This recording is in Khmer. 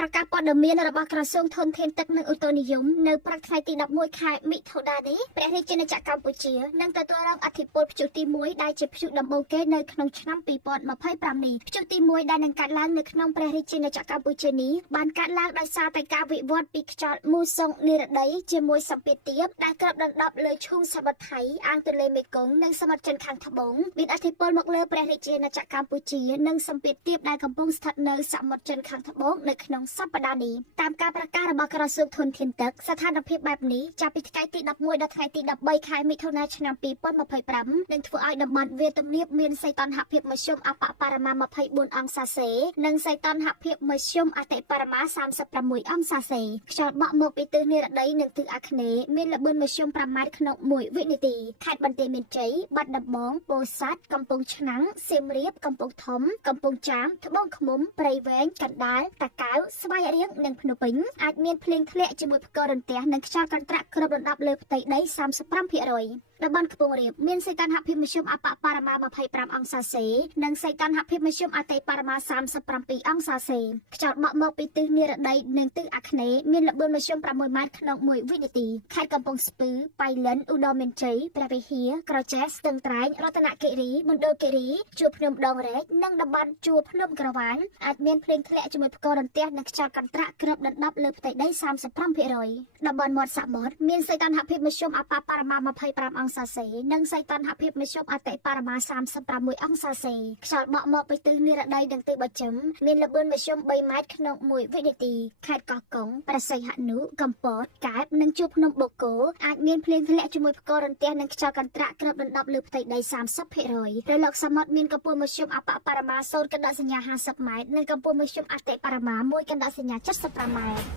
ប្រកាសព័ត៌មានរបស់ក្រសួងធនធានទឹកនិងឧតុនិយមនៅព្រឹកថ្ងៃទី11ខែមិថុនានេះព្រះរាជាណាចក្រកម្ពុជានឹងទទួលរងអធិបុលព្យុះទី1ដែលជាព្យុះដំបូងគេនៅក្នុងឆ្នាំ2025នេះព្យុះទី1ដែលនឹងកើតឡើងនៅក្នុងព្រះរាជាណាចក្រកម្ពុជានេះបានកើតឡើងដោយសារតែការវិវត្តពីខ្យល់មូសុងនិរដីជាមួយសម្ពាធទាបដែលគ្របដណ្ដប់លើឈូងសមុទ្រថៃអាងទន្លេមេគង្គនិងសមុទ្រចិនខាងត្បូងមានអធិបុលមកលើព្រះរាជាណាចក្រកម្ពុជានិងសម្ពាធទាបដែលកំពុងស្ថិតនៅសមុទ្រចិនខាងត្បូងនៅក្នុងសប្តាហ៍នេះតាមការប្រកាសរបស់ក្រសួងធនធានទឹកស្ថានភាពបែបនេះចាប់ពីថ្ងៃទី11ដល់ថ្ងៃទី13ខែមិថុនាឆ្នាំ2025នឹងធ្វើឲ្យតំបន់វាលទំនាបមានសីតុណ្ហភាពមធ្យមអបបរមា24អង្សាសេនិងសីតុណ្ហភាពមធ្យមអតិបរមា36អង្សាសេខ្យល់បក់មកពីទិសនិរដីនិងទិសអាគ្នេយ៍មានល្បឿនមធ្យម5ម៉ែត្រក្នុង1វិនាទីខេត្តបន្ទាយមានជ័យបាត់ដំបងពោធិ៍សាត់កំពង់ឆ្នាំងសៀមរាបកំពង់ធំកំពង់ចាមត្បូងឃ្មុំព្រៃវែងកណ្ដាលតាកែវស្វាយរៀងនិងភ្នំពេញអាចមានភ្លៀងធ្លាក់ជាមួយផ្គររន្ទះនិងខ្យល់កន្ត្រាក់គ្របដណ្ដប់លើផ្ទៃដី35%តំបន់ខ្ពង់រាបមានសីតុណ្ហភាពមធ្យមអបបរមា25អង្សាសេនិងសីតុណ្ហភាពមធ្យមអតិបរមា37អង្សាសេខ្យល់បក់មកពីទិសនិរដីនិងទិសអាគ្នេយ៍មានល្បឿនមធ្យម6ម៉ែត្រក្នុង1វិនាទីខេត្តកំពង់ស្ពឺបៃលិនឧត្តរមានជ័យព្រះវិហារក្រចេះស្ទឹងត្រែងរតនគិរីមណ្ឌលគិរីជួរភ្នំដងរែកនិងតំបន់ជួរភ្នំក្រវាញអាចមានភ្លៀងធ្លាក់ជាមួយផ្គររន្ទះនិងខ្យល់កន្ត្រាក់គ្របដណ្ដប់លើផ្ទៃដី35%តំបន់មាត់សមុទ្រមានសីតុណ្ហភាពមធ្យមអបបរមា25អង្សាសេនិងសីតុណ្ហភាពមធ្យមអតិបរមា36អង្សាសេខ្យល់បក់មកពីទិសនិរដីនិងទិសបស្ចិមមានល្បឿនមធ្យម3ម៉ែត្រក្នុង1វិនាទីខេត្តកោះកុងប្រស័យហនុកំពតកែបនិងជួរភ្នំបូកគោអាចមានភ្លៀងធ្លាក់ជាមួយផ្គររន្ទះនិងខ្យល់កន្ត្រាក់គ្របដណ្ដប់លើផ្ទៃដី30%រលកសមុទ្រមានកម្ពស់មធ្យមអបបរមា0.50ម៉ែត្រនិងកម្ពស់មធ្យមអតិបរមា1.75ម៉ែត្រ